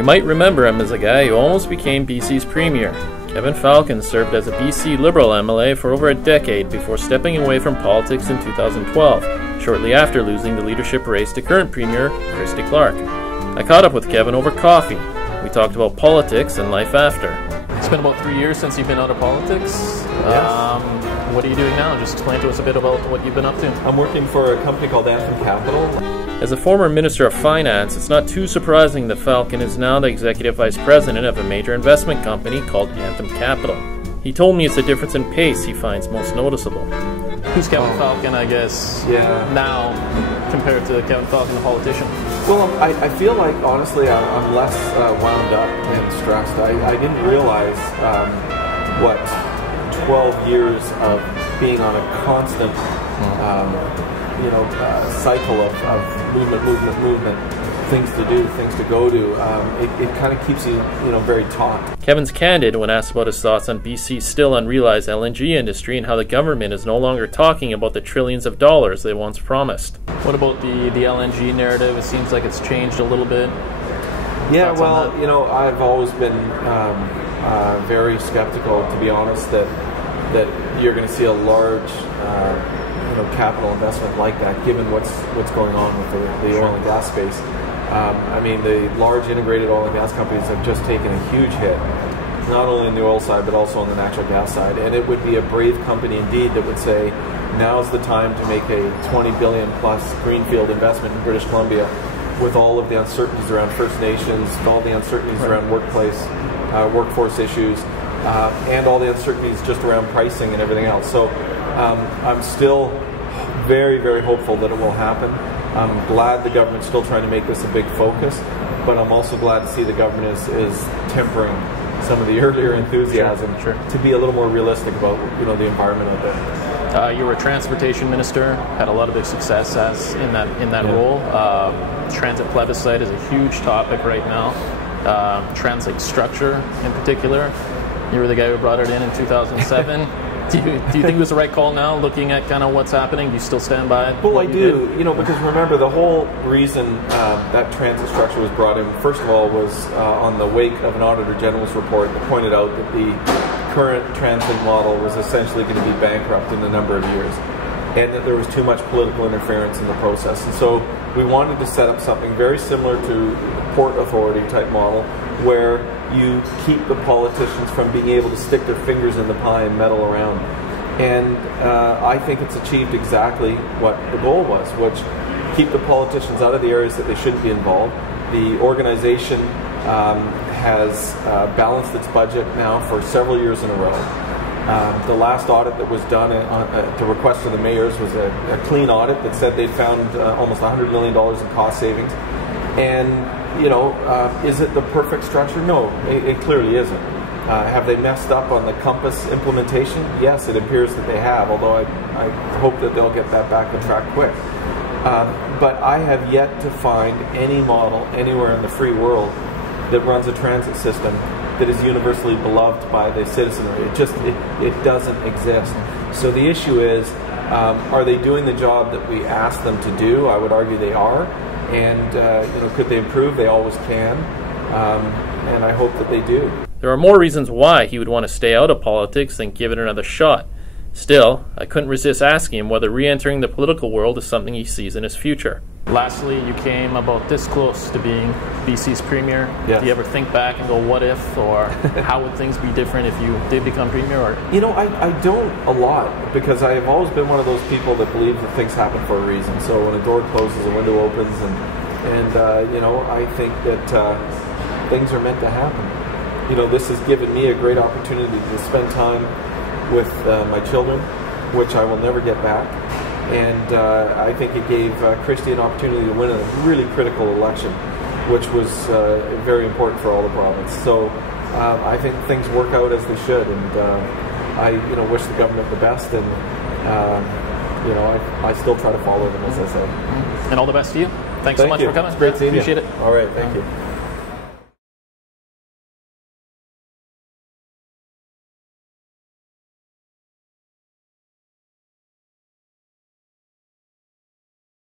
You might remember him as a guy who almost became BC's premier. Kevin Falcon served as a BC Liberal MLA for over a decade before stepping away from politics in 2012, shortly after losing the leadership race to current Premier Christy Clark. I caught up with Kevin over coffee. We talked about politics and life after. It's been about 3 years since you've been out of politics. Yes. What are you doing now? Just explain to us a bit about what you've been up to. I'm working for a company called Anthem Capital. As a former Minister of Finance, it's not too surprising that Falcon is now the Executive Vice President of a major investment company called Anthem Capital. He told me it's the difference in pace he finds most noticeable. Who's Kevin Falcon, I guess, now compared to Kevin Falcon, the politician? Well, I feel like, honestly, I'm less wound up and stressed. I didn't realize what 12 years of being on a constant cycle of movement, things to do, things to go to. It kind of keeps you, very taut. Kevin's candid when asked about his thoughts on BC's still unrealized LNG industry and how the government is no longer talking about the trillions of dollars they once promised. What about the LNG narrative? It seems like it's changed a little bit. Yeah, well, I've always been very skeptical, to be honest, that you're going to see a large capital investment like that, given what's going on with the oil and gas space. The large integrated oil and gas companies have just taken a huge hit, not only on the oil side, but also on the natural gas side. And it would be a brave company indeed that would say, now's the time to make a $20 billion plus greenfield investment in British Columbia, with all of the uncertainties around First Nations, all the uncertainties around workforce issues, and all the uncertainties just around pricing and everything else. So I'm still very, very hopeful that it will happen. I'm glad the government's still trying to make this a big focus, but I'm also glad to see the government is tempering some of the earlier enthusiasm to be a little more realistic about the environment out there. You were a transportation minister, had a lot of big success in that role. Transit plebiscite is a huge topic right now. Transit structure in particular. You were the guy who brought it in 2007. Do you think it was the right call now, looking at kind of what's happening? Do you still stand by it? Well, I do. Because remember, the whole reason that transit structure was brought in, first of all, was on the wake of an Auditor General's report that pointed out that the current transit model was essentially going to be bankrupt in a number of years, and that there was too much political interference in the process. And so we wanted to set up something very similar to the Port Authority type model, where you keep the politicians from being able to stick their fingers in the pie and meddle around. And I think it's achieved exactly what the goal was, which keep the politicians out of the areas that they shouldn't be involved. The organization has balanced its budget now for several years in a row. The last audit that was done at the request of the mayors was a clean audit that said they'd found almost $100 million in cost savings. And is it the perfect structure? No, it clearly isn't. Have they messed up on the Compass implementation? Yes, it appears that they have, although I hope that they'll get that back on track quick. But I have yet to find any model anywhere in the free world that runs a transit system that is universally beloved by the citizenry. It doesn't exist. So the issue is, are they doing the job that we asked them to do? I would argue they are. And could they improve? They always can, and I hope that they do. There are more reasons why he would want to stay out of politics than give it another shot. Still, I couldn't resist asking him whether re-entering the political world is something he sees in his future. Lastly, you came about this close to being BC's premier. Yes. Do you ever think back and go, what if, or how would things be different if you did become premier? Or I don't a lot, because I have always been one of those people that believe that things happen for a reason. So when a door closes, a window opens, and I think that things are meant to happen. This has given me a great opportunity to spend time with my children, which I will never get back. And I think it gave Christy an opportunity to win a really critical election, which was very important for all the province. So I think things work out as they should, and I wish the government the best, and I still try to follow them, as I say. And all the best to you. Thanks so much for coming. It's great seeing you. Appreciate it. All right, thank you.